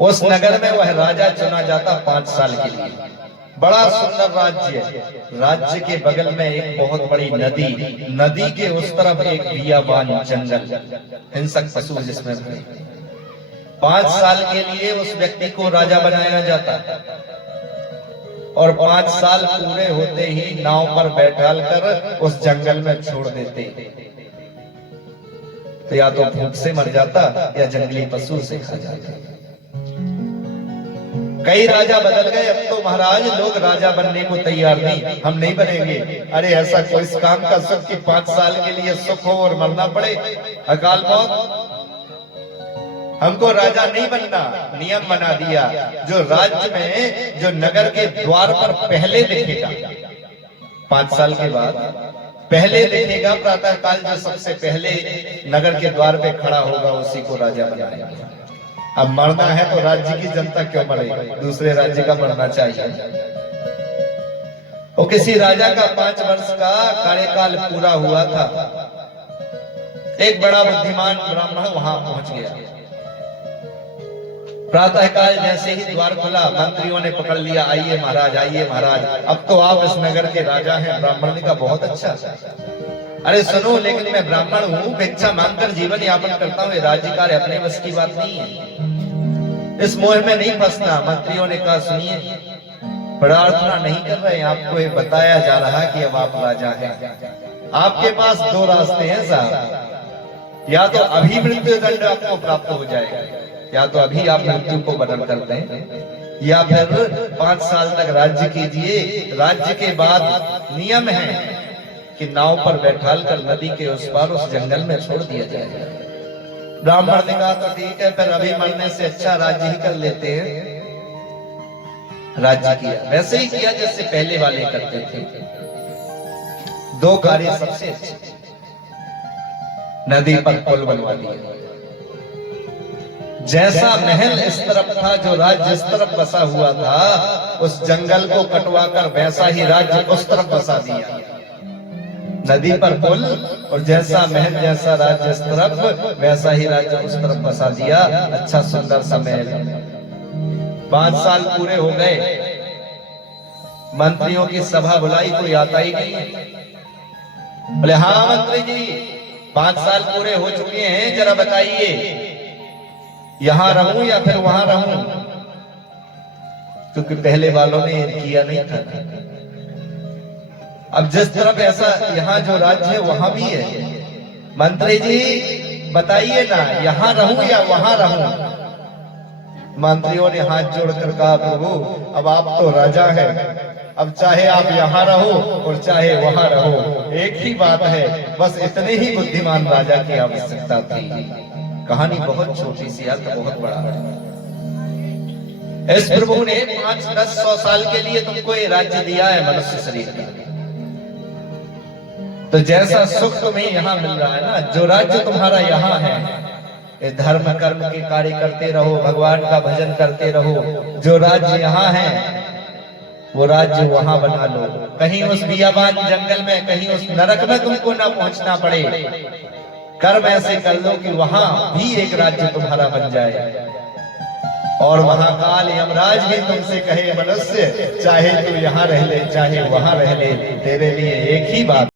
उस नगर में वह राजा चुना जाता 5 साल के लिए। बड़ा सुंदर राज्य, राज्य के बगल में एक बहुत बड़ी नदी, नदी के उस तरफ एक बियाबान जंगल, हिंसक पशु जिसमें 5 साल के लिए उस व्यक्ति को राजा बनाया जाता और 5 साल पूरे होते ही नाव पर बैठाल कर उस जंगल में छोड़ देते, तो या तो भूख से मर जाता या जंगली पशु से खा जाता। कई राजा बदल गए, अब तो महाराज लोग राजा बनने को तैयार नहीं, हम नहीं बनेंगे। अरे ऐसा कोई इस काम का सुख कि 5 साल के लिए सुख हो और मरना पड़े, अकाल मौत। हमको राजा नहीं बनना, नियम बना दिया, जो राज्य में जो नगर के द्वार पर पहले दिखेगा 5 साल के बाद पहले दिखेगा, प्रातः काल जो सबसे पहले नगर के द्वार पे खड़ा होगा उसी को राजा बनाएगा। अब मरना है तो राज्य की जनता क्यों मरे, दूसरे राज्य का मरना चाहिए। और किसी राजा का 5 वर्ष का कार्यकाल पूरा हुआ था, एक बड़ा बुद्धिमान ब्राह्मण वहां पहुंच गया। प्रातःकाल जैसे ही द्वार खुला, मंत्रियों ने पकड़ लिया, आइए महाराज, आइए महाराज, अब तो आप इस नगर के राजा हैं। ब्राह्मण ने कहा बहुत अच्छा। अरे सुनो, लेकिन मैं ब्राह्मण हूँ, भिक्षा मांगकर जीवन यापन करता हूँ, राज्य कार्य अपने बस की बात नहीं है, इस मोह में नहीं फंसना। मंत्रियों ने कहा सुनिए, प्रार्थना नहीं कर रहे, आपको ये बताया जा रहा कि अब आप राजा हैं। आपके पास 2 रास्ते हैं साहब, या तो अभी मृत्यु दंड आपको प्राप्त हो जाएगा, या तो अभी आप मृत्यु को बदल करते हैं, या फिर 5 साल तक राज्य कीजिए। राज्य के बाद नियम है कि नाव पर बैठाल कर नदी के उस पार उस जंगल में छोड़ दिया जाएगा। ब्राह्मण ने कहा तो ठीक है, फिर अभी मरने से अच्छा राज्य ही कर लेते हैं। राज्य किया, वैसे ही किया जैसे पहले वाले करते थे। 2 कार्य सबसे अच्छे, नदी पर पुल बनवा दिया। जैसा महल इस तरफ था, जो राज्य इस तरफ बसा हुआ था, उस जंगल को कटवा कर वैसा ही राज्य उस तरफ बसा दिया। नदी पर पुल, और जैसा महल जैसा राज्य इस तरफ, वैसा ही राज्य उस तरफ बसा दिया। अच्छा सुंदर सा महल। 5 साल पूरे हो गए, मंत्रियों की सभा बुलाई, कोई आता ही नहीं। बोले हाँ मंत्री जी, 5 साल पूरे हो चुके हैं, जरा बताइए यहां रहूं या फिर वहां रहूं, क्योंकि पहले वालों ने किया नहीं था। अब जिस तरफ ऐसा यहाँ जो राज्य है वहां भी है। मंत्री जी बताइए ना, यहाँ रहूं या वहां रहूं। मंत्रियों ने हाथ जोड़कर कहा प्रभु, अब आप तो राजा हैं, अब चाहे आप यहाँ रहो और चाहे वहां रहो, एक ही बात है, बस इतने ही बुद्धिमान राजा की आवश्यकता थी। कहानी बहुत छोटी सी, अर्थ बहुत बड़ा है। इस प्रभु ने 5, 10, 100 साल के लिए तुमको ये राज्य दिया है, मनुष्य शरीर का। तो जैसा सुख तुम्हें यहाँ मिल रहा है ना, जो राज्य तुम्हारा यहाँ है, धर्म कर्म के कार्य करते रहो, भगवान का भजन करते रहो। जो राज्य यहाँ है वो राज्य वहां बना लो, कहीं उस बियाबान जंगल में, कहीं उस नरक में तुमको ना पहुंचना पड़े। कर्म ऐसे कर लो कि वहां भी एक राज्य तुम्हारा बन जाए, और वहां काल यमराज भी तुमसे कहे मनुष्य, चाहे तू यहाँ रह ले चाहे वहां रह ले, तेरे लिए एक ही बात।